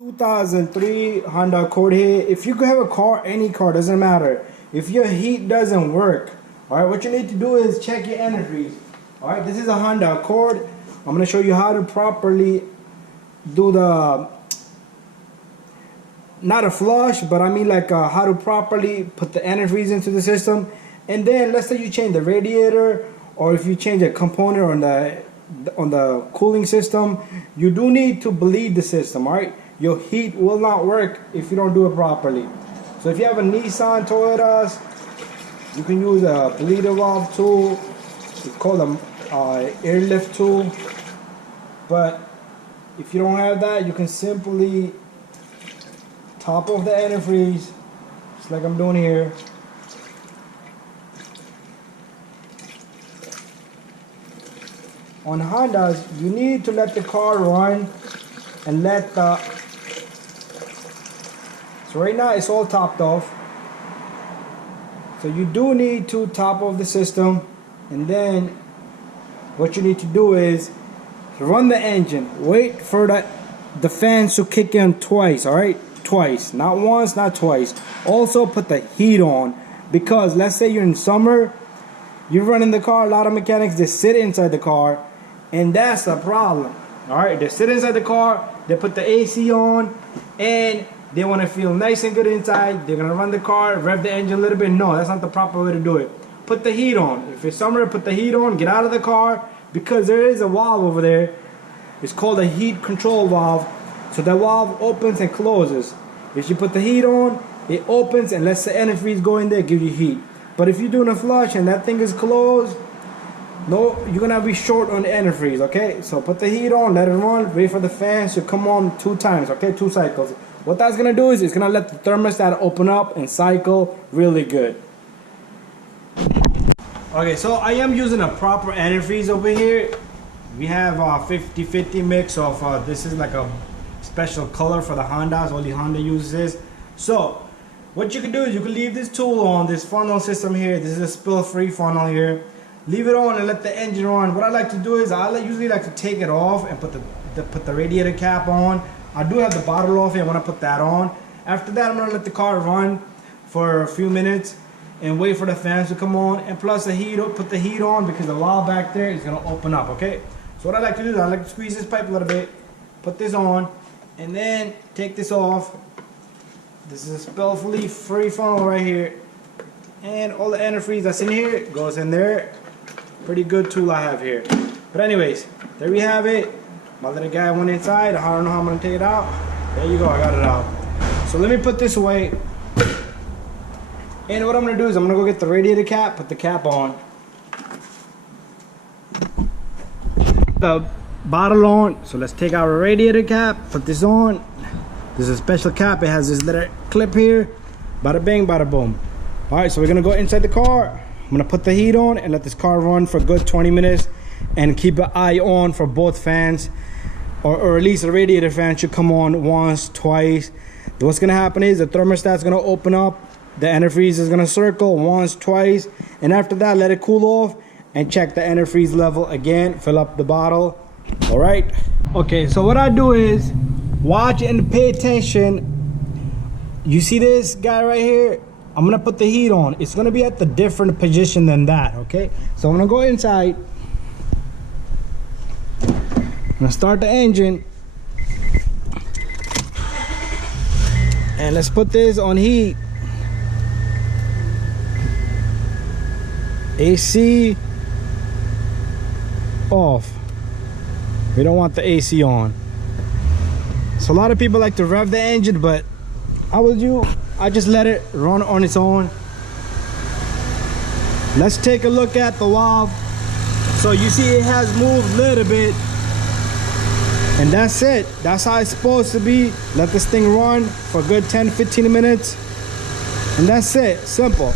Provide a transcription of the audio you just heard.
2003 Honda Accord here. If you could have a car, any car, doesn't matter. If your heat doesn't work, all right, what you need to do is check your antifreeze. All right, this is a Honda Accord. I'm gonna show you how to properly do the, not a flush, but I mean like how to properly put the antifreeze into the system. And then let's say you change the radiator, or if you change a component on the cooling system, you do need to bleed the system. All right, your heat will not work if you don't do it properly. So if you have a Nissan, Toyotas, you can use a bleeder valve tool. It's called an airlift tool. But if you don't have that, you can simply top off the antifreeze, just like I'm doing here. On Hondas, you need to let the car run and let the, so right now it's all topped off. So you do need to top off the system, and then what you need to do is run the engine. Wait for the fans to kick in twice, all right? Twice, not once, not twice. Also put the heat on, because let's say you're in summer, you're running the car, a lot of mechanics, they sit inside the car, and that's a problem. All right, they sit inside the car, they put the AC on, and they want to feel nice and good inside. They're gonna run the car, rev the engine a little bit. No, that's not the proper way to do it. Put the heat on. If it's summer, put the heat on, get out of the car, because there is a valve over there. It's called a heat control valve. So that valve opens and closes. If you put the heat on, it opens and lets the antifreeze go in there, give you heat. But if you're doing a flush and that thing is closed, no, you're gonna be short on the antifreeze, okay? So put the heat on, let it run, wait for the fans to come on 2 times, okay? 2 cycles. What that's gonna do is it's gonna let the thermostat open up and cycle really good. Okay, so I am using a proper antifreeze over here. We have a 50-50 mix of, this is like a special color for the Hondas, only Honda uses this. So what you can do is you can leave this tool on, this funnel system here. This is a spill-free funnel here. Leave it on and let the engine run. What I like to do is I usually like to take it off and put the radiator cap on. I do have the bottle off here. I want to put that on. After that, I'm going to let the car run for a few minutes and wait for the fans to come on. And plus the heat, put the heat on, because the valve back there is going to open up, okay? So what I like to do is I like to squeeze this pipe a little bit, put this on, and then take this off. This is a spill-free funnel right here. And all the antifreeze that's in here goes in there. Pretty good tool I have here. But anyways, there we have it. My little guy went inside. I don't know how I'm gonna take it out. There you go, I got it out. So let me put this away. And what I'm gonna do is I'm gonna go get the radiator cap, put the cap on. The bottle on. So let's take our radiator cap, put this on. This is a special cap. It has this little clip here. Bada bang, bada boom. All right, so we're gonna go inside the car. I'm gonna put the heat on and let this car run for a good 20 minutes and keep an eye on for both fans, or at least the radiator fan should come on once, twice. What's gonna happen is the thermostat's gonna open up, the antifreeze is gonna circle once, twice, and after that, let it cool off and check the antifreeze level again, fill up the bottle. All right. Okay, so what I do is watch and pay attention. You see this guy right here? I'm gonna put the heat on. It's gonna be at the different position than that, okay? So I'm gonna go inside. I'm gonna start the engine. And let's put this on heat. AC off. We don't want the AC on. So a lot of people like to rev the engine, but I just let it run on its own. Let's take a look at the valve. So you see it has moved a little bit, and that's it. That's how it's supposed to be. Let this thing run for a good 10-15 minutes, and that's it. Simple.